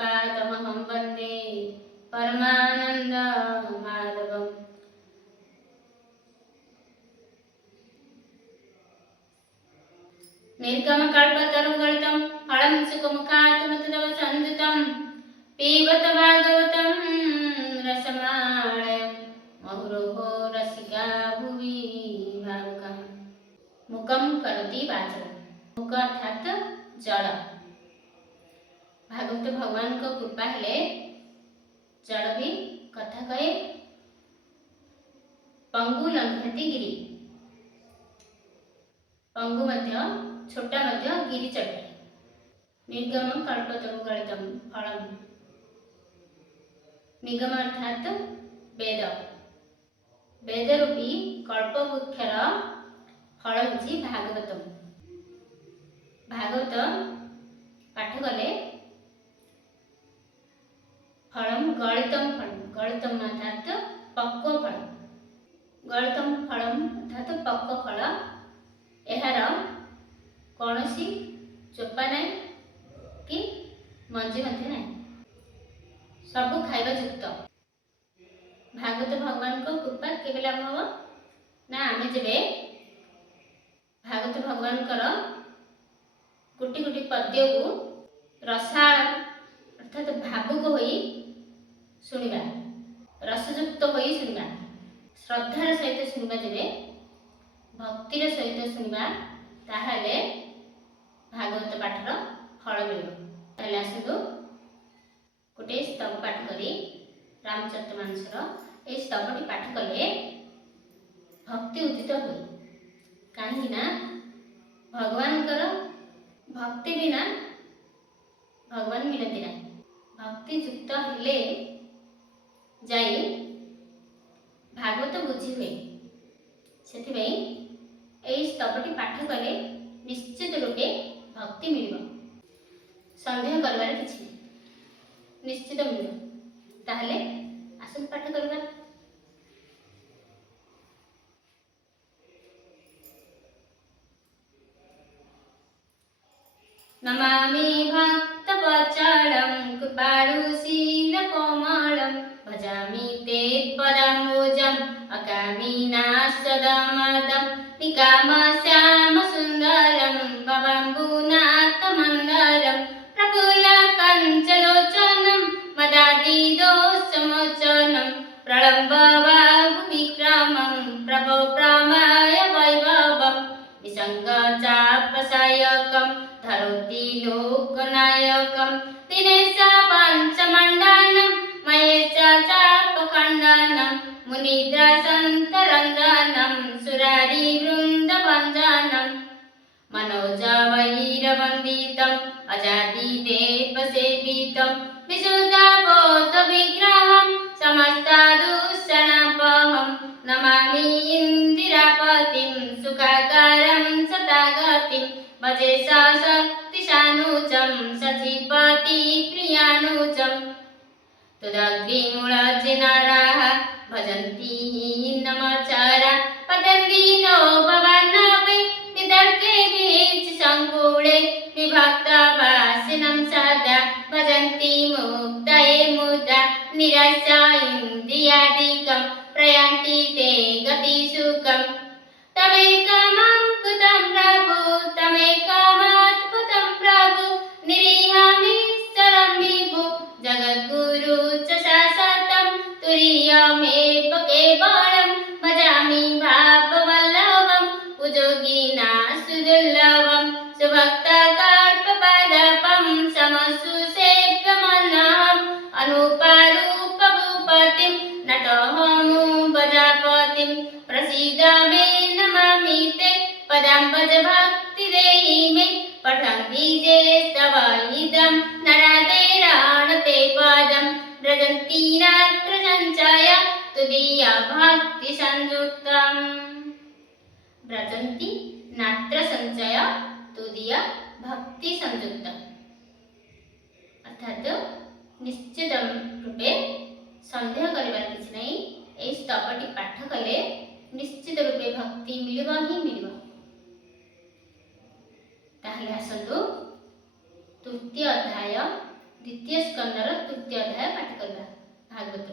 पादमहं वन्दे परमानंद माधवम्। निर्गमकल्पतरुगलितं फलं सुखमुखात्मतदव संयुतं पिबत भागवतं रसमालयं मुहुरहो रसिका भुवि भावुकाः। मुखं करोति वाचनं। मुख अर्थात जड़। भागवत भगवान को कृपा हेले जड़ भी कथा कहे। पंगु लंघयति गिरि। पंगु मध्य छोटा मध्य गिरि चढ़े। निर्गम कल्पतरुगलितं फलम। निगम अर्थात वेद। वेद रूपी कल्पवृक्षर फल होछि भागवतम। भागवत पाठ कले फलम गलितम फलम। गलितम अर्थात पक्व फल। गलितम फलम अर्थात पक्व फल। एहार कौनसी चोपा नहीं कि मंजी मध्य नहीं, सब खाइबा युक्त। भागवत भगवान को कृपा केबे लाभ हम ना आमे जेबे भागवत भगवान कर कोटि कोटि पद्य को रसाल अर्थात भावुक होई सुनिबा, रसयुक्त होई सुनिबा, श्रद्धार सहित सुनिबा, जेबे भक्तिर सहित सुनिबा, ताहाले भागवत पाठर फल मिलिबो। ताहाले आसतु गोटे स्तव पाठ करी रामचरितमानसर ए स्तवटी पाठ कले भक्ति उदित हुए। कहीं ना भगवान कर भक्ति बिना भगवान मिलती ना। भक्ति युक्त हेले जाई भागवत बुझी हुए। सेथिबाई एई स्तवटी पाठ कले निश्चित रूपे भक्ति मिलिबो। संदेह करबार किछि निश्चित मिलिबो। ताहले आसन पाठ करबा। नमामि भक्तवत्सलं कृपालुशीलकोमलं भजामि ते पदाम्बुजम् अकामिनाशदमदं निकामश्यामसुन्दरं भवाम्बुनाथमन्दरं प्रफुल्लकञ्चलोचनं मदादिदोषमोचनं प्रलम्बबाहुविक्रमं प्रभो प्रमय वैभवं निसङ्गचापसायकं धरोति लोकनायकं दिनेश पञ्चमण्डनं महेश चापखण्डनं मुनिद्रासन्तरञ्जनं सुरारिवृन्दभञ्जनं मनोजवैरवन्दितं अजादिदेवसेवितं विशुद्धबोधविग्रहं समस्तदूषणापहं नमामि इन्दिरापतिं सुखाकारं सदागतिं भजे शक्तिशानुजं सचिपतिप्रियानुजं तदग्निमूलजिनराः भजन्ति नमचरा पतन्ति नो भवानपि वितर्के विचिसङ्कुले विभक्तवासिनं सदा भजन्ति मुक्तये मुदा निराशा इन्द्रियादिकं प्रयान्ति ते गतिसुखम् तमेकमद्भुतं प्रभु तमेकमद्भुतं प्रभु निरीहमीश्वरं विभु जगद्गुरु च शाश्वतं तुरीयमेव केवलं भजामि भाववल्लभं कुजोगिना सुदुर्लभं सुभक्तकल्पपादपं समसुसेव्यमन्नम् अनुपारूपभूपतिं नटोऽहमु प्रजापतिं प्रसीद मे नमामि ते पदाम्बज भक्ति देहि मे पठन्ति ये स्तवहितं नरातेराणते पदं व्रजन्ति नात्र संचय तुदीय भक्ति संयुक्तम्। व्रजन्ति नात्र संचय तुदीय भक्ति संयुक्तम् अर्थात निश्चित रूपे संदेह करिबार किछि नै। ए स्तवटी पाठ कले निश्चित रूपे भक्ति मिलिबा ही मिलिबा। ताहले आसतु तृतीय अध्याय ଦ୍ୱିତୀୟ ସ୍କନ୍ଧର ତୃତୀୟ ଅଧ୍ୟାୟ ପାଠ କରିବା ଭାଗବତ।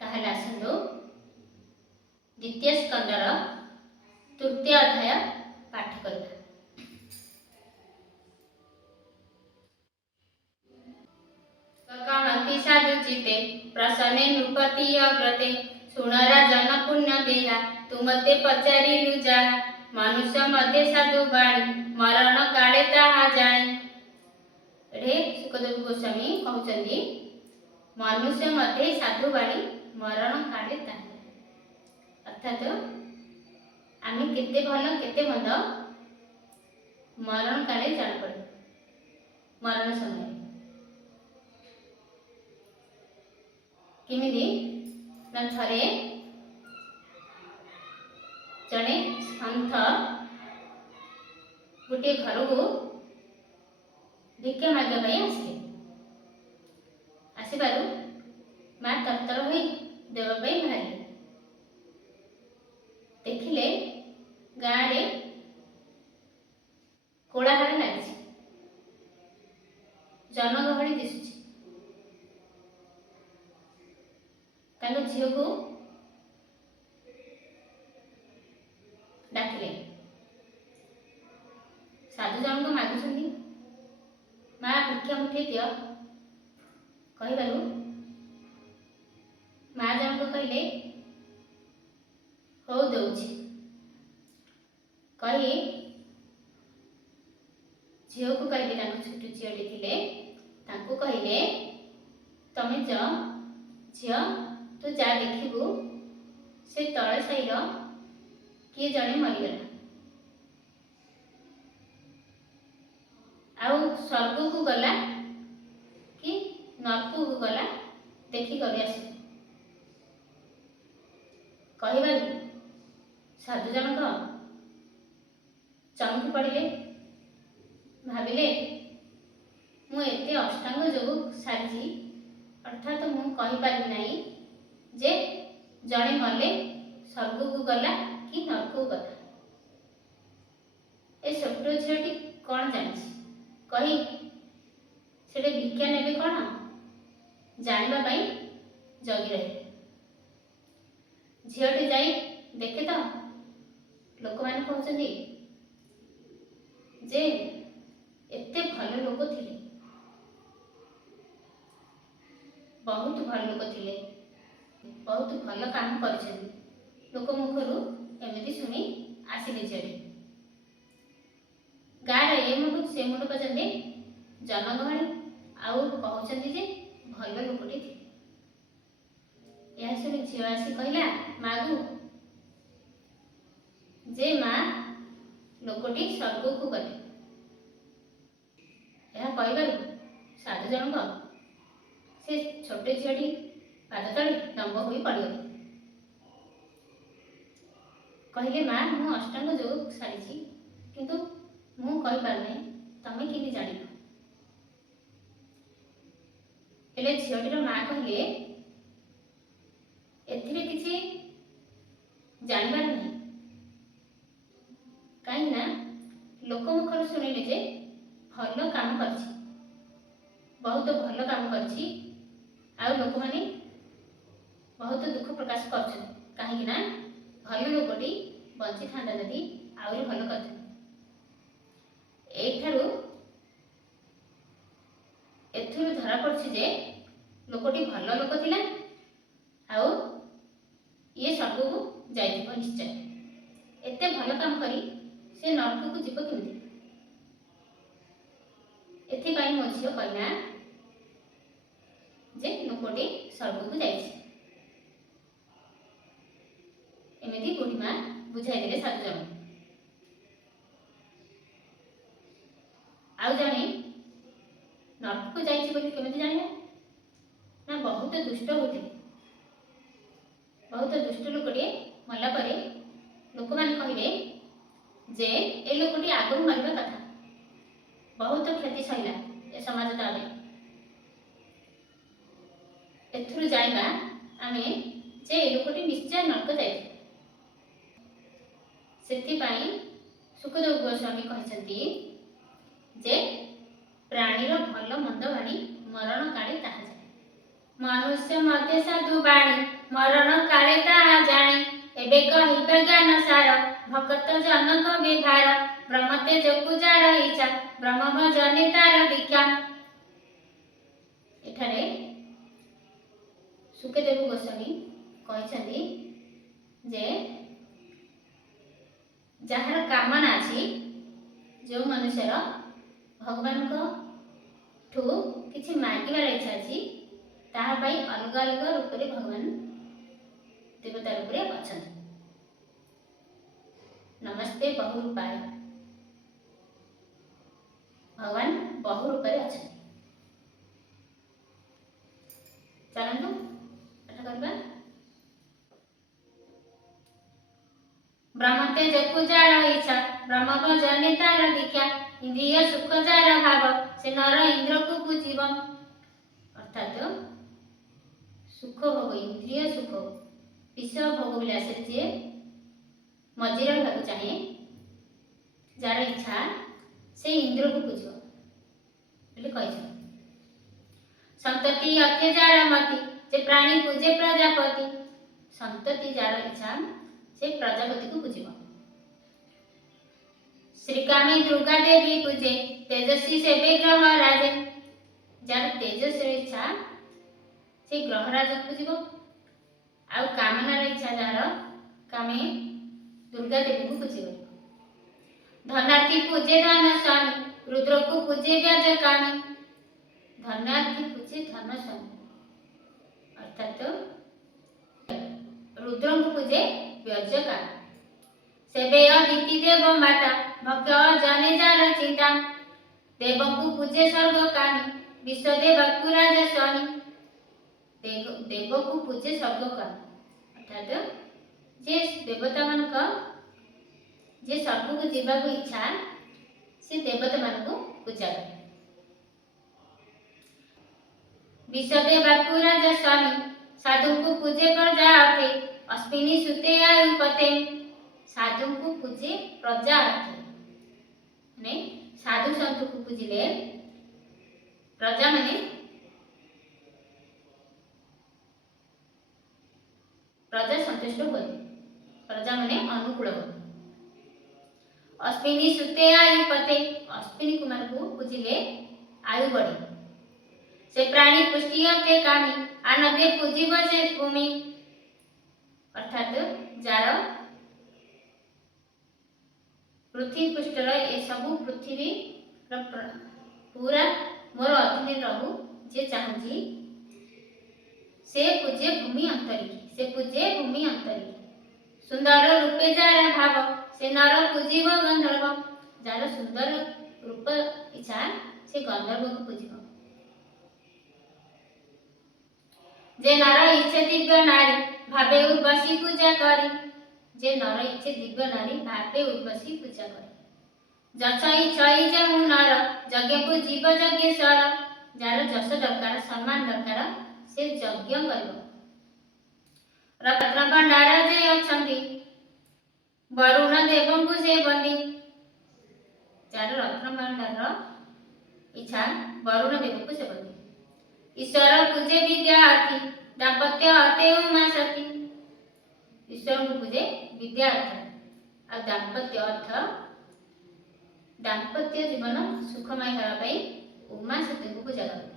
ତାହେଲେ ଆସନ୍ତୁ ଦ୍ୱିତୀୟ ସ୍କନ୍ଧର ତୃତୀୟ ଅଧ୍ୟାୟ ପାଠ କରିବା। କହନ୍ତି ସାଧୁ ଚିତେ ପ୍ରସନ୍ନେ ନୃପତି ଅଗ୍ରତେ, ଶୁଣ ରାଜନ ପୁଣ୍ୟ ଦେହା ତୁମତେ ପଚାରିଲୁ ଯାହା, ମନୁଷ୍ୟ ମଧ୍ୟରେ ସାଧୁ ବାଣୀ ମରଣ କାଳେ ତାହା ଜାଣି। ଏଠି ସୁଖଦେବ ଗୋସ୍ୱାମୀ କହୁଛନ୍ତି ମନୁଷ୍ୟ ମଧ୍ୟରେ ସାଧୁ ବାଣୀ ମରଣ କାଳେ ତାହା, ଅର୍ଥାତ ଆମେ କେତେ ଭଲ କେତେ ମନ୍ଦ ମରଣ କାଳେ ଜଣାପଡ଼େ। ମରଣ ସମୟରେ କେମିତି ନା ଥରେ ଜଣେ ସନ୍ଥ ଗୋଟିଏ ଘରକୁ ଭିକ୍ଷା ମାଗିବା ପାଇଁ ଆସିଲେ। ଆସିବାରୁ ମା ତରତର ହୋଇ ଦେବା ପାଇଁ ବାହାରିଲେ। ଦେଖିଲେ ଗାଁରେ କୋଳାହଳ ଲାଗିଛି, ଜନଗହଳି ଦିଶୁଛି। ତାଙ୍କ ଝିଅକୁ ଡାକିଲେ। ସାଧୁ ଜଣକ ମାଗୁଛନ୍ତି, ମା ଭିକ୍ଷା ମୁଠିଏ ଦିଅ। କହିବାରୁ ମା ଜଣକ କହିଲେ ହଉ ଦଉଛି। କହି ଝିଅକୁ କହିଲେ, ତାଙ୍କ ଛୋଟ ଝିଅଟି ଥିଲେ ତାଙ୍କୁ କହିଲେ ତମେ ଝିଅ ତୁ ଯା ଦେଖିବୁ ସେ ତଳ ସାହିର କିଏ ଜଣେ ମରିଗଲା, ଆଉ ସ୍ୱର୍ଗକୁ ଗଲା କି ନରକକୁ ଗଲା ଦେଖି କରି ଆସିବୁ। କହିବାରୁ ସାଧୁ ଜଣକ ଚମକି ପଡ଼ିଲେ। ଭାବିଲେ ମୁଁ ଏତେ ଅଷ୍ଟାଙ୍ଗ ଯୋଗ ସାରିଛି, ଅର୍ଥାତ ମୁଁ କହିପାରିବି ନାହିଁ ଯେ ଜଣେ ମଲେ ସ୍ୱର୍ଗକୁ ଗଲା କି ନରକକୁ ଗଲା। ଏ ଛୋଟ ଝିଅଟି କ'ଣ ଜାଣିଛି କହି ସେଠି ଭିକ୍ଷା ନେବେ କ'ଣ ଜାଣିବା ପାଇଁ ଜଗି ରହିଲେ। ଝିଅଟି ଯାଇ ଦେଖେ ତ ଲୋକମାନେ କହୁଛନ୍ତି ଯେ ଏତେ ଭଲ ଲୋକ ଥିଲେ, ବହୁତ ଭଲ ଲୋକ ଥିଲେ, ବହୁତ ଭଲ କାମ କରିଛନ୍ତି। ଲୋକ ମୁଖରୁ ଏମିତି ଶୁଣି ଆସିଲେ ଝିଅଟି। ଗାଁରେ ଏ ମୁଣ୍ଡୁ ସେ ମୁଣ୍ଡ ପର୍ଯ୍ୟନ୍ତ ଜନଗହଳି, ଆଉ କହୁଛନ୍ତି ଯେ ଭଲ ଲୋକଟି ଥିଲେ। ଏହା ଶୁଣି ଝିଅ ଆସି କହିଲା ମାକୁ ଯେ ମା ଲୋକଟି ସ୍ୱର୍ଗକୁ ଗଲେ। ଏହା କହିବାରୁ ସାଧୁ ଜଣକ ସେ ଛୋଟ ଝିଅଟି ପାଦ ତଳେ ଲମ୍ବ ହୋଇ ପଡ଼ିଗଲେ। କହିଲେ ମା ମୁଁ ଅଷ୍ଟାଙ୍ଗ ଯୋଗ ସାରିଛି, କିନ୍ତୁ ମୁଁ କହିପାରୁନାହିଁ, ତମେ କେମିତି ଜାଣିବ? ହେଲେ ଝିଅଟିର ମା କହିଲେ ଏଥିରେ କିଛି ଜାଣିବାର ନାହିଁ, କାହିଁକି ନା ଲୋକ ମୁଖରୁ ଶୁଣିଲେ ଯେ ଭଲ କାମ କରିଛି, ବହୁତ ଭଲ କାମ କରିଛି, ଆଉ ଲୋକମାନେ ବହୁତ ଦୁଃଖ ପ୍ରକାଶ କରୁଛନ୍ତି। କାହିଁକି ନା ଭଲ ଲୋକଟି ବଞ୍ଚିଥାନ୍ତା ଯଦି ଆହୁରି ଭଲ କରିଥାନ୍ତା। ଏଥିରୁ ଧରା ପଡୁଛି ଯେ ଲୋକଟି ଭଲ ଲୋକ ଥିଲା, ଆଉ ଇଏ ସ୍ୱର୍ଗକୁ ଯାଇଥିବ ନିଶ୍ଚୟ। ଏତେ ଭଲ କାମ କରି ସେ ନରକକୁ ଯିବ କେମିତି? ଏଥିପାଇଁ ମୋ ଝିଅ କହିଲା ଯେ ଲୋକଟି ସ୍ୱର୍ଗକୁ ଯାଇଛି। ଏମିତି ବୁଢ଼ୀ ମା ବୁଝାଇଦେଲେ ସାଧୁ ଜଣକ। ଆଉ ଜଣେ ନରକକୁ ଯାଇଛି ବୋଲି କେମିତି ଜାଣିଲା? ନା ବହୁତ ଦୁଷ୍ଟ ହେଉଥିଲେ। ବହୁତ ଦୁଷ୍ଟ ଲୋକଟିଏ ମଲା ପରେ ଲୋକମାନେ କହିଲେ ଯେ ଏ ଲୋକଟି ଆଗରୁ ମରିବା କଥା, ବହୁତ କ୍ଷତି ସହିଲା ଏ ସମାଜ ତଳେ। ଏଥିରୁ ଜାଣିବା ଆମେ ଯେ ଏ ଲୋକଟି ନିଶ୍ଚୟ ନରକ ଯାଇଥିବ। ସେଥିପାଇଁ सुखदेव गोस्वामी कहते जे प्राणीर भल मंद बाणी मरण काले ताहा जाने, मनुष्य मते साधु बाणी मरण काले ताहा जाने, एबे कहिबा ज्ञान सार भक्त जनक विभार, ब्रह्म तेज पूजार इच्छा ब्रह्म भजने तार दीक्षा। एठारे सुखदेव गोस्वामी कहते जे जार कामना अछि जो मनुष्यर भगवान को ठू किछि मागिबार इच्छा अछि ताहा पाई अलग अलग रूप रे भगवान देवता रूप रे अछन। नमस्ते बहुरूपाय, भगवान बहु रूप रे अछन। चलंतु पाठ करबा। ब्रह्म तेज पूजार इच्छा ब्रह्म भजने तार दीक्षा, इंद्रिय सुख जार भाव से नर इंद्र को पूजिब। अर्थात सुख भोग इंद्रिय सुख विषय भोग विलास जे मजी रहा चाहे जार इच्छा से इंद्र को पूजिब। संतति अत्याचार मति जे प्राणी पूजे प्रजापति, संतति जार इच्छा से प्रजापति को पूजिब। श्रीकामी दुर्गा देवी पूजे तेजस्वी से ग्रह राजे, जार तेजस्वी इच्छा से ग्रह राज पूजिब। आउ कामनार इच्छा जार कामे दुर्गा देवी को पूजिब। धनार्थी पूजे धन स्वामी रुद्र को पूजे व्याज कामी, धनार्थी पूजे धन स्वामी अर्थात रुद्र को पूजे व्याज कामी। सेबे अदिति देव माता भक्त जने जार चिंता, देव को पूजे स्वर्ग कामी विश्व देव को राजा स्वामी, देव को पूजे स्वर्ग कामी अर्थात जे देवता मान को जे स्वर्ग को जीवा को इच्छा से देवता मान को पूजा करे। विश्व देव को राजा स्वामी साधु को पूजे प्रजा अर्थे, अश्विनी सुते आयु पते, साधु को पूजे प्रजा अर्थे ने साधु संत को पूजिले प्रजा माने प्रजा संतुष्ट होय, प्रजा माने अनुकूल होय। अश्विनी सुते आयु पते, अश्विनी कुमार को पूजिले आयु बढ़े। से प्राणी पुष्टि अर्थे कामी आनंदे पूजिब से भूमि, अर्थात जार पृथ्वी पृष्ठर ए सबु पृथ्वी पूरा मोर अधीन रहू जे चाहूँगी से पूजे भूमि अंतरिकी, से पूजे भूमि अंतरिकी। सुंदर रूपे जार भाव से नर पूजिब गंधर्व, जार सुंदर रूप इच्छा से गंधर्व को पूजिब। जे नर इच्छे दिव्य नारी भावे उर्वशी पूजा करी, जे नर इच्छे दिव्य नारी भावे उर्वशी पूजा करे। जछई छई जेहु नर यज्ञ पूजिब यज्ञेश्वर, जार जश दरकार सम्मान दरकार से यज्ञ करिब। रत्न भंडार जे अछंती वरुण देव को से बंदी, जार रत्न भंडार इच्छा वरुण देव को से बंदी। ईश्वर पूजे विद्यार्थी दाम्पत्य अर्थे उमा सती, ईश्वर को पूजे विद्यार्थी और दाम्पत्य अर्थ दाम्पत्य जीवन सुखमय हेबा पई उमा सती को पूजा करते।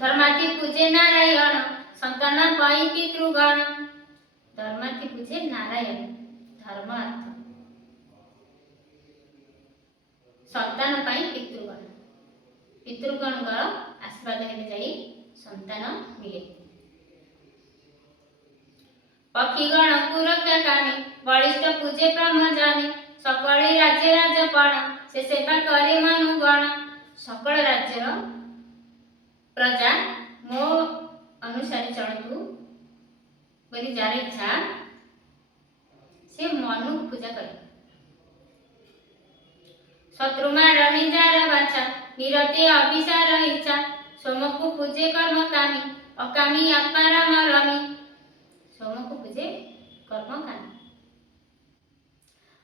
धर्मार्थी पूजे नारायण संतान पाई पितृगण, धर्मार्थी पूजे नारायण धर्म अर्थ संतान पाई पितृगण, पितृगण का आशीर्वाद हेले जाई संतान मिले। पक्षीगण को रक्षा कामी बलिष्ठ पूजे ब्रह्म जाने, सकल राज्य राज्यपण से सेवा करे मनुगण, सकल राज्यर प्रजा मो अनुसार चलतु बोली जार इच्छा से मनु को पूजा करे। शत्रु मारणी जार बाचा निरते अभिसार इच्छा, सोम को पूजे कर्म कामी अकामी आत्मा राम रमी, सोम को पूजे कर्म कामी।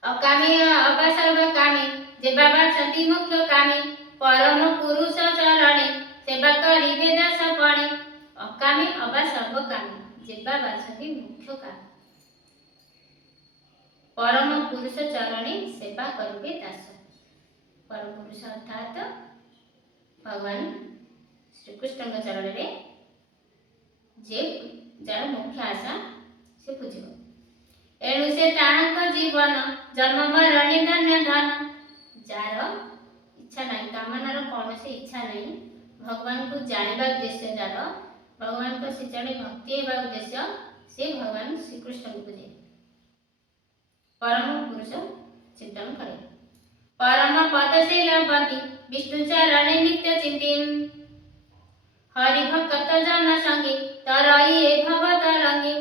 ଅକାମୀ ଅବା ସର୍ବକାମୀ ଯେବା ବାଛନ୍ତି ମୁଖ୍ୟ କାମୀ ପରମ ପୁରୁଷ ଚରଣେ ସେବା କରିବେ ଦାସପଣେ। ଅକାମୀ ଅବା ସର୍ବକାମୀ ଯେବା ବାଛନ୍ତି ମୁଖ୍ୟ କାମୀ ପରମ ପୁରୁଷ ଚରଣେ ସେବା କରିବେ ଦାସ। ପରମ ପୁରୁଷ ଅର୍ଥାତ ଭଗବାନ ଶ୍ରୀକୃଷ୍ଣଙ୍କ ଚରଣରେ ଯେ ଯାର ମୁଖ୍ୟ ଆଶା ସେ ପୂଜିବ। ଏଣୁ ସେ ତାହାଙ୍କ ଜୀବନ ଜନ୍ମ ମରଣେ ଧନ୍ୟ ଧନ। ଯାର ଇଚ୍ଛା ନାହିଁ, କାମନାର କୌଣସି ଇଚ୍ଛା ନାହିଁ, ଭଗବାନଙ୍କୁ ଜାଣିବା ଉଦ୍ଦେଶ୍ୟ ଯାର, ଭଗବାନଙ୍କ ଶ୍ରୀଚରଣରେ ଭକ୍ତି ହେବା ଉଦ୍ଦେଶ୍ୟ, ସେ ଭଗବାନ ଶ୍ରୀକୃଷ୍ଣଙ୍କୁ ପୂଜେ, ପରମ ପୁରୁଷ ଚିନ୍ତନ କରେ। ପରମ ପଦ ସେ ଲଭନ୍ତି ବିଷ୍ଣୁ ଚରଣେ ନିତ୍ୟ ଚିନ୍ତି। ହରି ଭକ୍ତ ଜନ ସଙ୍ଗେ ତରଇ ଏ ଭବ ତରଙ୍ଗେ।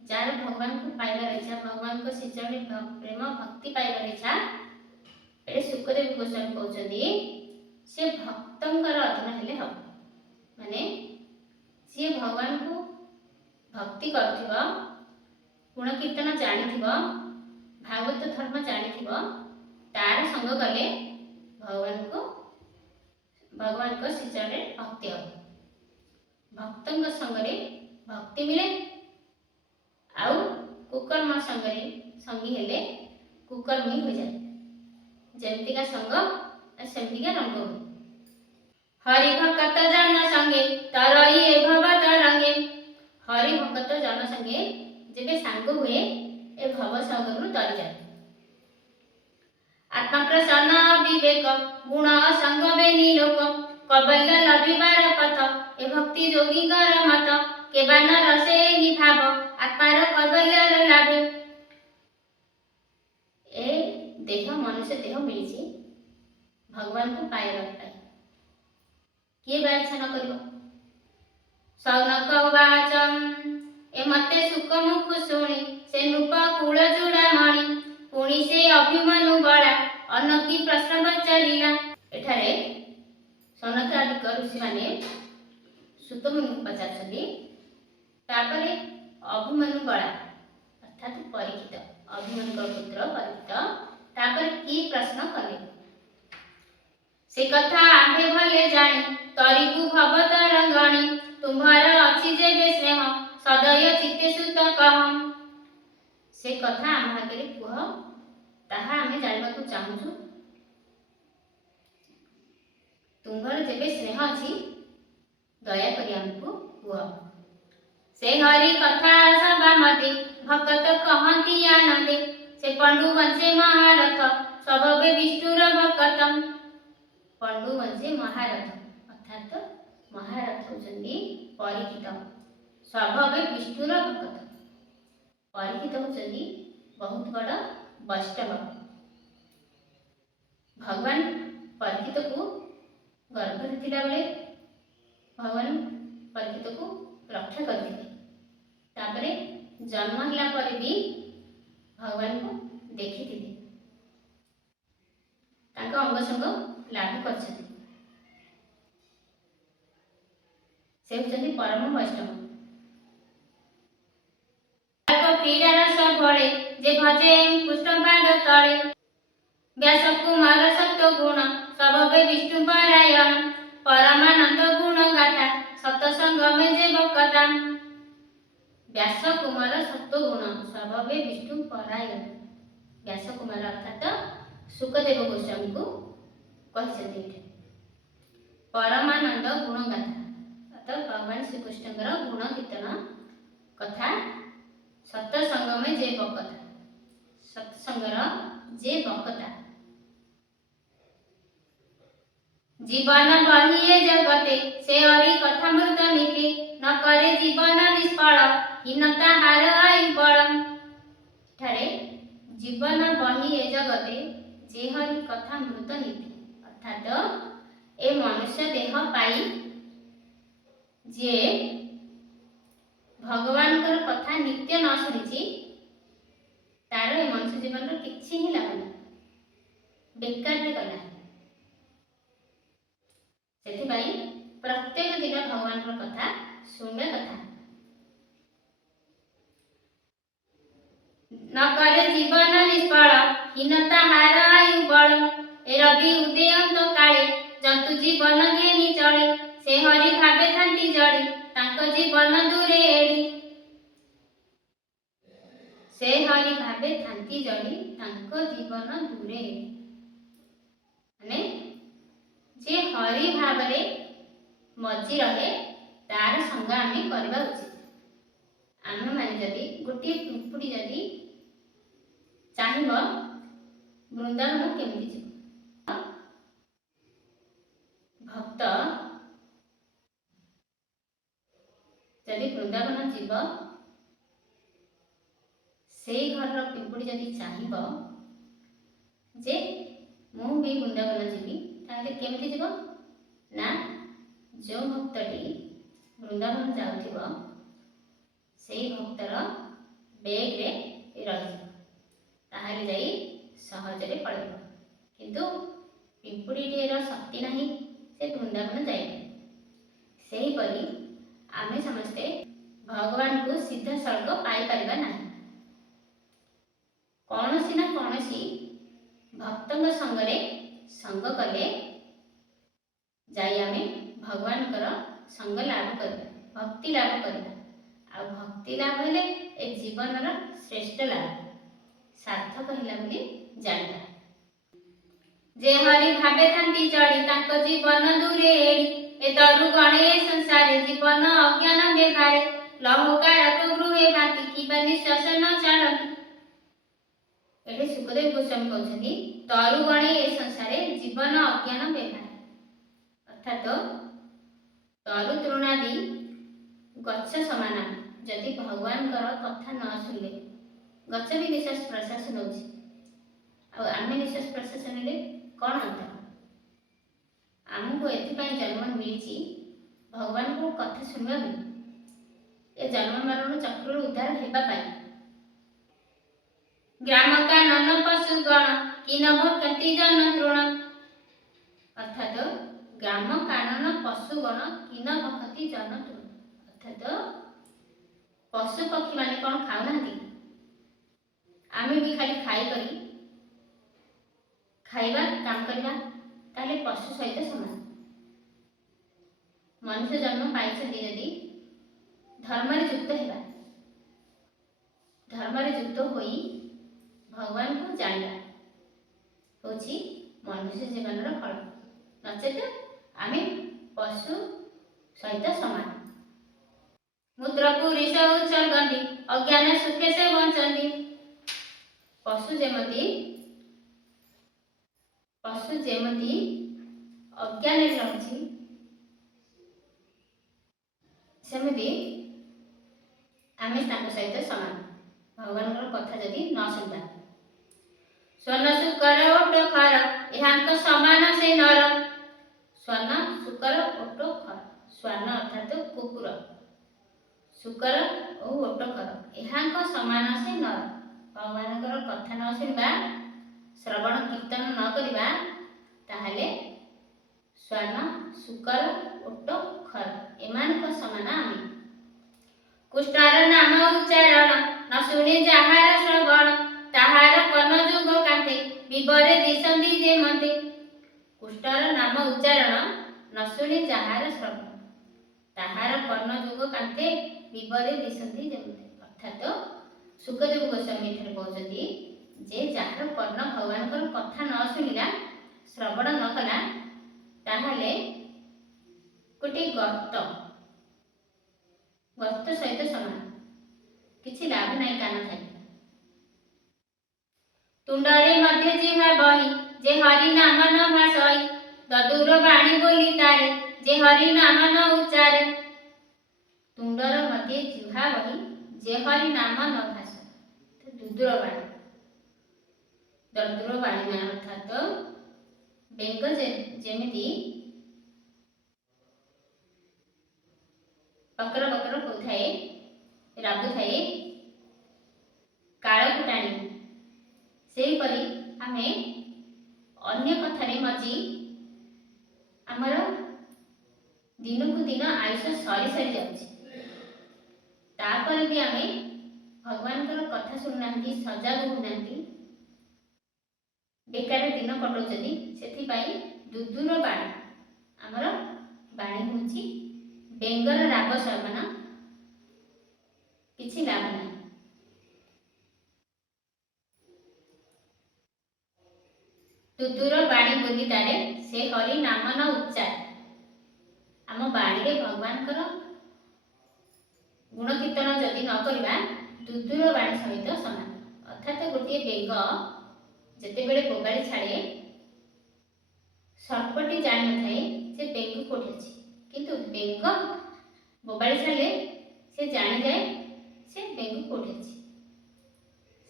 ଯାର ଭଗବାନଙ୍କୁ ପାଇବାର ଇଚ୍ଛା, ଭଗବାନଙ୍କ ଶ୍ରୀଚରଣରେ ପ୍ରେମ ଭକ୍ତି ପାଇବାର ଇଚ୍ଛା, ଏଠି ସୁକଦେବ ଗୋସ୍ୱାମୀ କହୁଛନ୍ତି ସେ ଭକ୍ତଙ୍କର ଅଧୀନ ହେଲେ ହବ। ମାନେ ସିଏ ଭଗବାନଙ୍କୁ ଭକ୍ତି କରୁଥିବ, ଗୁଣ କୀର୍ତ୍ତନ ଜାଣିଥିବ, ଭାଗବତ ଧର୍ମ ଜାଣିଥିବ, ତାର ସଙ୍ଗ କଲେ ଭଗବାନଙ୍କ ଶ୍ରୀଚରଣରେ ଭକ୍ତି ହବ। ଭକ୍ତଙ୍କ ସଙ୍ଗରେ ଭକ୍ତି ମିଳେ, ଆଉ କୁକର୍ମ ସଙ୍ଗରେ ସଙ୍ଗୀ ହେଲେ କୁକର୍ମୀ ହୋଇଯାଏ। ଯେମିତିକା ସଙ୍ଗ ସେମିତିକା ରଙ୍ଗ ହୁଏ। ହରି ଭକ୍ତ ଜନ ସଙ୍ଗେ ତରଇ ଏ ଭବ ତରଙ୍ଗେ। ହରି ଭକ୍ତ ଜନ ସଙ୍ଗେ ଯେବେ ସାଙ୍ଗ ହୁଏ ଏ ଭବ ସାଗରରୁ ତରିଯାଏ। ଆତ୍ମା ପ୍ରସନ୍ନ ବିବେକ ଗୁଣ ସଙ୍ଗ ବେନି ଲୋକ କବଲ୍ୟ ଲଭିବାର ପଥ ଏ ଭକ୍ତି ଯୋଗୀଙ୍କର ମତ। କେବା ନର ସେହି ଭାବ ଆତ୍ମାର କୈବଲ୍ୟର ଲାଭେ। ଏ ଦେହ ମନୁଷ୍ୟ ଦେହ ମିଳିଛି ଭଗବାନଙ୍କୁ ପାଇବା ପାଇଁ, କିଏ ବା ଇଚ୍ଛା ନ କରିବ। ସୌନକ ବାଚ ଏ ମତେ ସୁକ ମୁଖ ଶୁଣି ସେ ନୃପ କୂଳ ଚୂଡ଼ାମଣି। ପୁଣି ସେ ଅଭିମନ୍ୟୁ ବଳା ଅନକି ପ୍ରଶ୍ନ ପଚାରିଲା। ଏଠାରେ ସନକାଦିକ ଋଷିମାନେ ସୁତମୁନିଙ୍କୁ ପଚାରୁଛନ୍ତି, ତାପରେ ଅଭିମନ୍ୟୁ ବଳା ଅର୍ଥାତ ପରୀକ୍ଷିତ, ଅଭିମନ୍ୟୁଙ୍କ ପୁତ୍ର ପରୀକ୍ଷିତ ତାପରେ କି ପ୍ରଶ୍ନ କଲେ। ସେ କଥା ଆମ୍ଭେ ଭଲେ ଜାଣି ତରିକୁ ଭବ ତରଙ୍ଗଣି। ତୁମ୍ଭର ଅଛି ଯେବେ ସ୍ନେହ ସଦୟ ଚିତ୍ତେ ସୁତ କହ। ସେ କଥା ଆମ ଆଗରେ କୁହ, ତାହା ଆମେ ଜାଣିବାକୁ ଚାହୁଁଛୁ। ତୁମ୍ଭର ଯେବେ ସ୍ନେହ ଅଛି ଦୟାକରି ଆମକୁ କୁହ। ସେ ହରି କଥା ସଭା ମତେ ଭକତ କହନ୍ତି ଆନନ୍ଦେ। ସେ ପଣ୍ଡୁ ବଂଶେ ମହାରଥ ସ୍ୱଭାବେ ବିଷ୍ଣୁର ଭକତ। ପଣ୍ଡୁ ବଂଶେ ମହାରଥ ଅର୍ଥାତ ମହାରଥ ହେଉଛନ୍ତି ପରୀକ୍ଷିତ, ସ୍ୱଭାବେ ବିଷ୍ଣୁର ଭକତ। ପରୀକ୍ଷିତ ହେଉଛନ୍ତି ବହୁତ ବଡ଼ ବୈଷ୍ଣବ। ଭଗବାନ ପରୀକ୍ଷିତକୁ ଗର୍ଭରେ ଥିଲାବେଳେ ଭଗବାନ ପରୀକ୍ଷିତକୁ ରକ୍ଷା କରିଥିଲେ, ତାପରେ ଜନ୍ମ ହେଲା ପରେ ବି ଭଗବାନଙ୍କୁ ଦେଖିଥିଲେ, ତାଙ୍କ ଅଙ୍ଗ ସଙ୍ଗ ଲାଭ କରିଛନ୍ତି। ସେ ହେଉଛନ୍ତି ପରମ ବୈଷ୍ଣବ। କ୍ରୀଡ଼ା ରସ ଭଳେ ଯେ ଭଜେ କୃଷ୍ଣ ପାଦ ତଳେ। ବ୍ୟାସ କୁମାର ସତ୍ୟ ଗୁଣ ସ୍ୱଭାବେ ବିଷ୍ଣୁ ପରାୟଣ। ପରମାନନ୍ଦ ଗୁଣ ଗାଥା ସତସଙ୍ଗମେ ଯେ ବକତା। ବ୍ୟାସ କୁମାର ସତ୍ୟ ଗୁଣ ସ୍ୱଭାବେ ବିଷ୍ଣୁ ପରାୟଣ। ବ୍ୟାସ କୁମାର ଅର୍ଥାତ ସୁକଦେବ ଗୋସ୍ୱାମୀଙ୍କୁ କହିଛନ୍ତି ଏଠି। ପରମାନନ୍ଦ ଗୁଣ ଗାଥା ଅର୍ଥାତ ଭଗବାନ ଶ୍ରୀକୃଷ୍ଣଙ୍କର ଗୁଣ କୀର୍ତ୍ତନ କଥା। ସତସଙ୍ଗମେ ଯେ ବକତା, ସତ୍ସଙ୍ଗର ଯେ ବକତା। ଜୀବନ ବହି ଏ ଜଗତେ ସେ ହରି କଥା ମୃତ ନୀତି। ନ କରେ ଜୀବନ ନିଷ୍ଫଳ ହୀନତା ହାର ଆୟୁ ବଳ। ଏଠାରେ ଜୀବନ ବହି ଏ ଜଗତେ ଯେ ହରି କଥା ମୃତ ନୀତି ଅର୍ଥାତ ଏ ମନୁଷ୍ୟ ଦେହ ପାଇ ଯିଏ ଭଗବାନଙ୍କର କଥା ନିତ୍ୟ ନ ଶୁଣିଛି ତାର ଏ ମନୁଷ୍ୟ ଜୀବନର କିଛି ହିଁ ଲାଭ ନାହିଁ, ବେକାରରେ ଗଲା। ସେଥିପାଇଁ ପ୍ରତ୍ୟେକ ଦିନ ଭଗବାନଙ୍କର କଥା ଶୁଣିବା କଥା। न करे जीवन निष्फल हीनता हार आयु बल ए रवि उदयंत काले जंतु जीवन घेनी चले से हरि भावे थांती जड़ी तांको जीवन दूरे एड़ी से हरि भावे थांती जड़ी तांको जीवन दूरे एड़ी माने जे हरि भावरे मजी रहे तार संग आमे करबा उचित। आमे माने जदि गोटे पिंपुड़ी जदि चाहिब वृंदावन केमिति जीव भक्त जदि वृंदावन जीव से घर पिंपुड़ी जदि चाहिब जे मु भी वृंदावन जीवी ताहले केमिति जीव ना जो भक्तटी वृंदावन जाउथिब सेई भक्तर बेग रे रही ताहले जाई सहजरे पड़ेब किंतु पिंपुड़ीटीर शक्ति नहीं से वृंदावन जाए सेही परी आमे समस्ते भगवान को सीधा सड़क पाई परिबा नहीं कौनसी ना कौनसी भक्तंग संगरे संग कले जाई आमे भगवान कर संग लाभ करबा भक्ति लाभ करबा आ भक्ति लाभ हेले ए जीवन रा श्रेष्ठ लाभ सार्थक हिला बोली जानता जे हरि भावे थांती चढ़ी तांको जीवन दूरे एड़ी ए तरु गणे संसारे जीवन अज्ञान बेभारे लहोकारक गृहे भाति किबा निश्वास न छाड़ती एठे सुखदेव गोस्वामी कहउछथि तरु गणे ए संसारे जीवन अज्ञान बेभारे अर्थात तरु तृणादि गच्छ समान जदि भगवान कथा न सुनले गच्छ भी निश्वास प्रश्वास नौछि आमे निश्वास प्रश्वास नेले कौन अंतर आमको एथिपाई जन्म मिली भगवान को कथा सुनवा ए जन्म मरण चक्र उद्धार हेबा पाई ग्राम कानन पशु गण किन भक्ति जन तृण अर्थात ग्राम कानन पशु गण किन भक्ति जन तृण अर्थात पशु पक्षी माने कौन खाऊ ना आमे भी खाली खाई करी खाइबा काम करबा ताले पशु सहित समान मनुष्य जन्म पाइछथि यदि धर्म रे युक्त हेबा धर्म रे युक्त होई भगवान को जानला होछि मनुष्य जीवन रो फल नचेत आमे पशु सहित समान मूत्र पुरुष उचलगंती अज्ञान सुखे से वंचंती पशु जेमती अज्ञान रही सेमती आमे सहित समान भगवान कथा जदि न सुनता स्वर्ण शुकर ओट खर यहाँ समान से नर स्वर्ण शुकर ओट खर स्वर्ण अर्थात कुकुर शुकर और ओट खर यहाँ समान से नर भगवान कथा न सुनवा श्रवण कीर्तन न करवा ताहले स्वर्ण शुकर ओट खर एमान समान आमे कुष्ठार नाम उच्चारण न शुणे जहार श्रवण ताहार कर्ण जुग कांते विवरे दिशंती जे मते कुष्ठार नाम उच्चारण न शुणे जहार श्रवण ताहार कर्ण जुग कांते विवरे दिशंती जे मते अर्थात सुखदेव गोस्वामी एठारे कहउछथि जे जहार कर्ण भगवान कथा न शुणिला श्रवण न कला ताहले गोटे गर्त सहित समान किछि लाभ नहीं कान थाई तुंडरे मध्य जिहा बही जे हरि नाम न भासई ददूर वाणी बोली तारे जे हरि नाम न उच्चारे तुंडर मध्य जिहा बही जे हरि नाम न भासई दुदूर वाणी ददूर वाणी में अर्थात बेग जेमिति बकर बकर होथाए राबु थाए काल फुटाणी से परी आमे अन्य कथारे मजी आमर दिन को दिन आयुष सरी सरी जाउछि तापर भी आमे भगवानଙ୍କର କଥା ଶୁଣୁନାହାନ୍ତି, ସଜାଗ ହଉନାହାନ୍ତି, ବେକାର ଦିନ କଟାଉଛନ୍ତି। ସେଥିପାଇଁ ଦୁଦୁର ବାଣୀ, ଆମର ବାଣୀ ହେଉଛି ବେଙ୍ଗର ରାବ ସମାନ, କିଛି ଲାଭ ନାହିଁ। ଦୁଦୁର ବାଣୀ ବୋଲି ତାରେ ସେ ହରି ନାମ ନ ଉଚ୍ଚାର। ଆମ ବାଣୀରେ ଭଗବାନଙ୍କର ଗୁଣ କୀର୍ତ୍ତନ ଯଦି ନ କରିବା ଦୁଦୁର ବାଣୀ ସହିତ ସମାନ। ଅର୍ଥାତ୍ ଗୋଟିଏ ବେଙ୍ଗ ଯେତେବେଳେ ବୋବାଳି ଛାଡ଼େ, ସର୍ପଟି ଜାଣିନଥାଏ ଯେ ବେଙ୍ଗ କୋଉଠି ଅଛି, କିନ୍ତୁ ବେଙ୍ଗ ବୋବାଳି ଛାଡ଼ିଲେ ସେ ଜାଣିଯାଏ ସେ ବେଙ୍ଗ କୋଉଠି ଅଛି।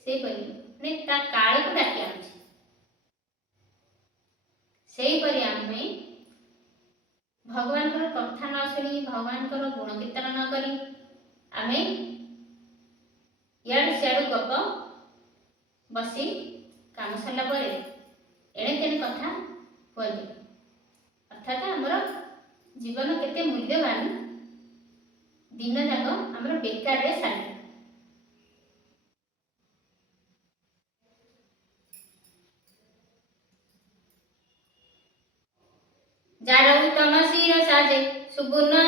ସେହିପରି ମାନେ ତା କାଳକୁ ଡାକି ଆଣୁଛି। ସେହିପରି ଆମେ ଭଗବାନଙ୍କର କଥା ନ ଶୁଣି, ଭଗବାନଙ୍କର ଗୁଣ କୀର୍ତ୍ତନ ନ କରି ଆମେ ଇଆଡ଼ୁ ସିଆଡ଼ୁ ଗପ ବସି କାମ ସାରିଲା ପରେ ଏଣେ ତେଣେ କଥା କୁହନ୍ତି। ଅର୍ଥାତ୍ ଆମର ଜୀବନ କେତେ ମୂଲ୍ୟବାନ, ଦିନ ଯାକ ଆମର ବେକାରରେ ସାରିଲା। ଯାର ଉତ୍ତମ ଶିର ସାଜେ ସୁବର୍ଣ୍ଣ,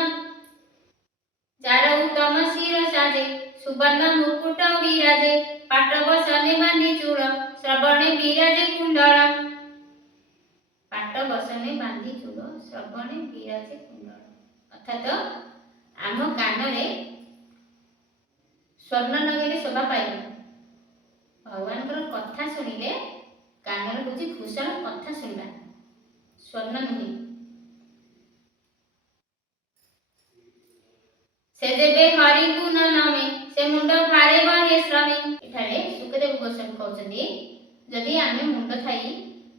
ଯାର ଉତ୍ତମ ଶିର ସାଜେ ସୁବର୍ଣ୍ଣ ମୁକୁଟ ବିରାଜେ, ପାଟ ବସନେ ବାନ୍ଧି ଚୂଳ ଶ୍ରବଣେ ବିରାଜେ କୁଣ୍ଡଳ। ପାଟ ବସନେ ବାନ୍ଧି ଚୂଳ ଶ୍ରବଣେ ବିରାଜେ କୁଣ୍ଡଳ। ଅର୍ଥାତ୍ ଆମ କାନରେ ସ୍ୱର୍ଣ୍ଣ ନଗେଇଲେ ଶୋଭା ପାଇବ। ଭଗବାନଙ୍କର କଥା ଶୁଣିଲେ କାନରେ ହେଉଛି ଭୂଷଣ, କଥା ଶୁଣିବା, ସ୍ୱର୍ଣ୍ଣ ନୁହେଁ। ସେ ଦେବେ ହରିକୁ ନ ନମେ ସେ ମୁଣ୍ଡ ଭାରେ ବହେ ଶ୍ରମେ। ଏଠାରେ ସୁଖଦେବ ଗୋସ୍ୱାମୀ କହୁଛନ୍ତି, ଯଦି ଆମେ ମୁଣ୍ଡ ଥାଇ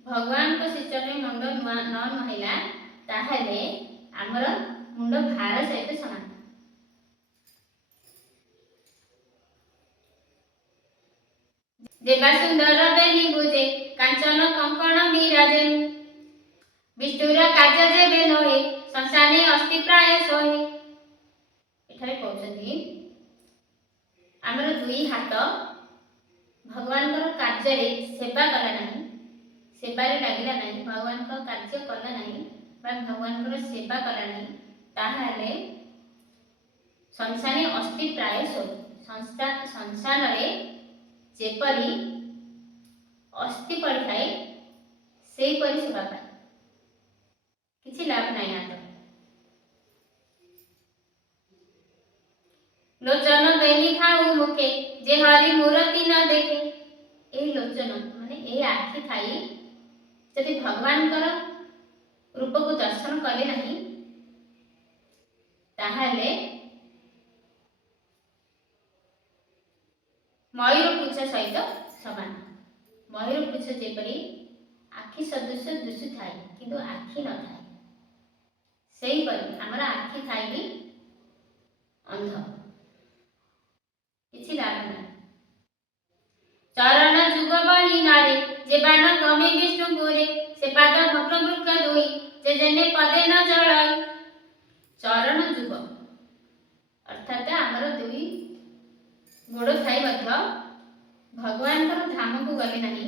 ଭଗବାନଙ୍କ ଶ୍ରୀଚରଣରେ ମୁଣ୍ଡ ନ ନୁଆଇଲା ତାହେଲେ ଆମର ମୁଣ୍ଡ ଭାର ସହିତ ସମାନ। ଦେବା ସୁନ୍ଦର ବେନି ବୁଝେ କାଞ୍ଚନ କଙ୍କଣ ବିରାଜେ, ବିଷ୍ଣୁର କାର୍ଯ୍ୟ ଯେବେ ନହେ ସଂସାରେ ଅସ୍ତି ପ୍ରାୟ ଶହେ। ଏଠାରେ କହୁଛନ୍ତି ଆମର ଦୁଇ ହାତ ଭଗବାନଙ୍କର କାର୍ଯ୍ୟରେ ସେବା କଲା ନାହିଁ, ସେବାରେ ଲାଗିଲା ନାହିଁ, ଭଗବାନଙ୍କ କାର୍ଯ୍ୟ କଲା ନାହିଁ ବା ଭଗବାନଙ୍କର ସେବା କଲା ନାହିଁ, ତାହେଲେ ସଂସାରେ ଅସ୍ତି ପ୍ରାୟ ଶହେ। ସଂସାରରେ ଯେପରି ଅସ୍ଥି ପଡ଼ିଥାଏ ସେହିପରି ସେବା ପାଏ, କିଛି ଲାଭ ନାହିଁ। ହାତ ଲୋଚନ ବେନି ଥାଉ ମୁଖେ ଯେ ହରି ମୂରତି ନ ଦେଖେ। ଏହି ଲୋଚନ ମାନେ ଏହି ଆଖି ଥାଇ ଯଦି ଭଗବାନଙ୍କର ରୂପକୁ ଦର୍ଶନ କଲେ ନାହିଁ ତାହେଲେ ମୟୂର ପୁଚ୍ଛ ସହିତ ସମାନ। ମୟୂର ପୁଚ୍ଛ ଯେପରି ଆଖି ସଦୃଶ ଦିଶୁଥାଏ କିନ୍ତୁ ଆଖି ନଥାଏ, ସେହିପରି ଆମର ଆଖି ଥାଇ ବି ଅନ୍ଧ, କିଛି ଲାଭ ନାହିଁ। ଚରଣ ଯୁଗ ବହି ନାରେ ଯେ ବାଣ ଗମେ ବିଷ୍ଣୁପୁରେ, ସେ ପାଦ ଭକ୍ତ ବୃକ୍ଷ ଦୁଇ ଯେ ଯେନେ ପଦେ ନ ଜଳାଇ। ଚରଣ ଯୁଗ ଅର୍ଥାତ୍ ଆମର ଦୁଇ ଗୋଡ଼ ଥାଇ ମଧ୍ୟ ଭଗବାନଙ୍କର ଧାମକୁ ଗଲେ ନାହିଁ,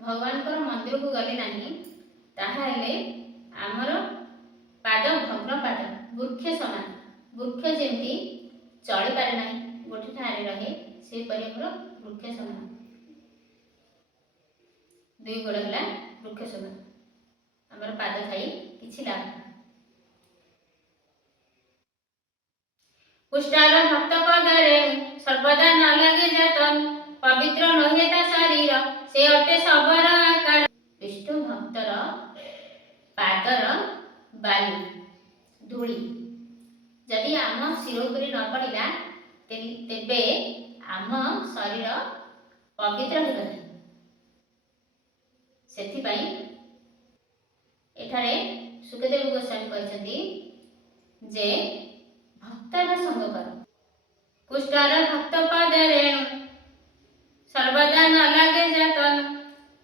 ଭଗବାନଙ୍କର ମନ୍ଦିରକୁ ଗଲେ ନାହିଁ, ତାହେଲେ ଆମର ପାଦ ଭଗ୍ନ ପାଦ, ବୃକ୍ଷ ସମାନ। ବୃକ୍ଷ ଯେମିତି ଚଳିପାରେ ନାହିଁ, ଗୋଟିଏ ଠାରେ ରହେ, ସେହିପରି ଆମର ବୃକ୍ଷ ସମାନ। ଦୁଇ ଗୋଡ଼ ହେଲା ବୃକ୍ଷ ସମାନ, ଆମର ପାଦ ଥାଇ କିଛି ଲାଭ ନାହିଁ। ପୁଷ୍ଟାର ଭକ୍ତ ପଦରେ ସର୍ବଦା ନ ଲାଗେ ଯତନ, ପବିତ୍ର ନୁହେଁ ତା ଶରୀର ସେ ଅଟେ ଶବର ଆକାର। ବିଷ୍ଣୁ ଭକ୍ତର ପାଦର ବାଲି ଧୂଳି ଯଦି ଆମ ଶିର ଉପରେ ନ ପଡ଼ିଲା ତେବେ ଆମ ଶରୀର ପବିତ୍ର ହେବ ନାହିଁ। ସେଥିପାଇଁ ଏଠାରେ ସୁଖଦେବ ଗୋସ୍ୱାମୀ କହିଛନ୍ତି ଯେ ଭକ୍ତର ସଙ୍ଗ କର। କୁଷ୍ଠର ଭକ୍ତ ପଦରେ ସର୍ବଦା ନ ଲାଗେ ଯତନ,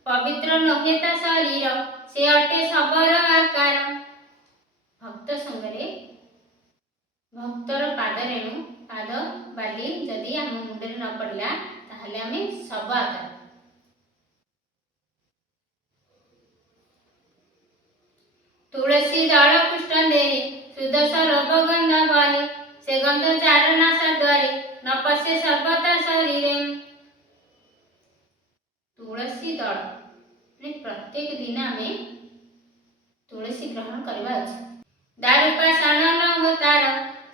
ପବିତ୍ର ନୁହେଁ ତା ଶରୀର ସେ ଅଟେ ଶବର ଆକାର। ଭକ୍ତ ସଙ୍ଗରେ ଭକ୍ତର ପାଦ ରେଣୁ ପାଦ ବାଲି कथाटी जदि आम मुंडे न पड़ला ताहले आमे सब आकार। तुलसी दल पुष्ट देहि सुदर्शन रोग गंध बहे से गंध चारण द्वारे न पशे सर्वथा शरीरे। तुलसी दल प्रत्येक दिन आमे तुलसी ग्रहण करवा अछि। दारुपाषाण न हो तार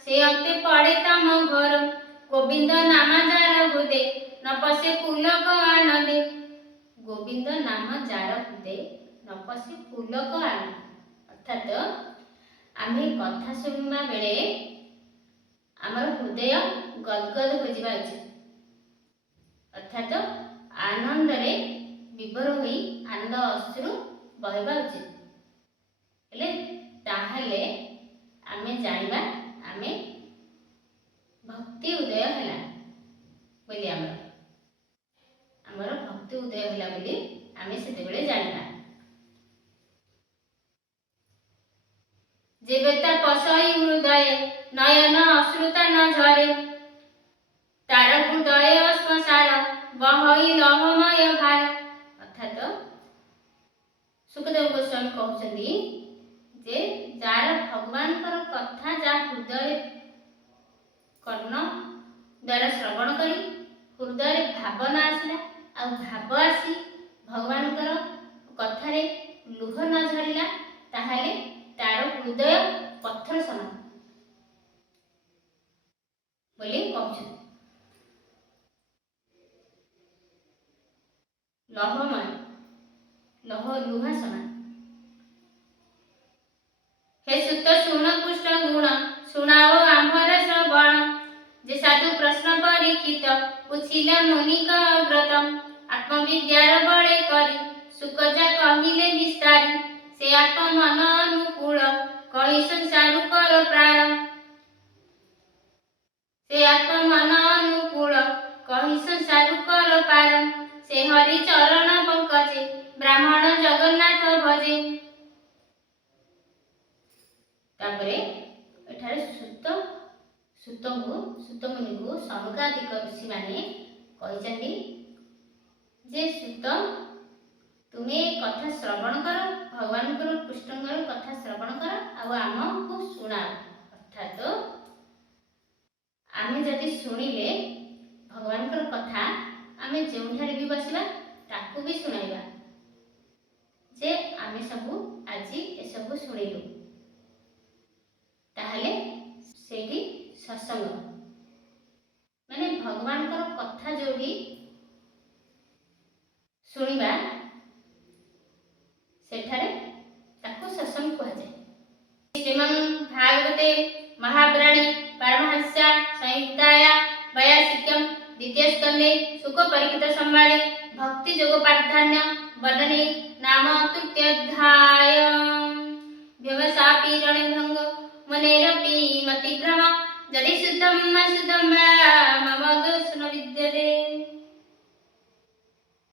से अंते पड़े तम घर गोविंद नाम जार हृदय न पशे पुलक आनंदे। गोविंद नाम जार हृदय न पशे पुलक आनंद अर्थात आमे कथा सुनिबा बेले आमर हृदय गदगद हो जिबा उचित अर्थात आनंद रे विभोर होई आनंद अश्रु बहबा उचित हेले ताहले आमे जानिबा आमे भक्ति उदय हैला बोली आमर भक्ति उदय हैला बोली आमे सेते बेले जानिबा। जेबेता पसई हृदय नयन अश्रुता न झरे तार हृदय श्मशान बहई लहमय भार अर्थात सुखदेव गोस्वामी कहउछन्ती जे जार भगवान कथा जा हृदय कर्ण द्वारा श्रवण करी हृदय भावना आसला आ भाव आसी भगवान कथारे लुह न झरिला ताहले तार हृदय पत्थर समान बोली कहउछन्ती। लहमय लुहा समान हे सुत सुन पुष्ट गुण सुनाओ आम्भर श्रवण जे साधु प्रश्न परीक्षित पुछिला मुनिक व्रतम आत्मविद्यार बळे करी सुकजा कहिले विस्तारी से आत्म मन अनुकूल कहि संसार कर प्रारंभ से आत्म मन अनुकूल कहि संसार कर प्रारंभ से हरि चरण पंकजे ब्राह्मण जगन्नाथ भजे। तापरे एठारे सुत मुनि को सनकादिक ऋषि माने कहिचंती जे सुत तुमे कथा श्रवण कर भगवान कृष्ण कथा श्रवण कर आ आम को सुना अर्थात आमे जदि सुनिले भगवान कथा आमे जोठारे भी बसवा ताकू भी सुनाइबा जे आमे सबु आजी ए सबु सुनिलु ताहले सेठी सत्संग माने भगवान कथा जोड़ी सुनिबा सेठारे ताकू सत्संग कहा जाय। श्रीमद् भागवते महापुराणे पारमहंस्या संहिताया 82 द्वितीय स्कंदे सुख परीक्षित संवादे भक्ति योग प्राधान्य वर्णने नाम तृतीयाध्याय। व्यवसापि रणभंग मनेरपि मतिभ्रम जदि शुद्धम वा मम दोषनो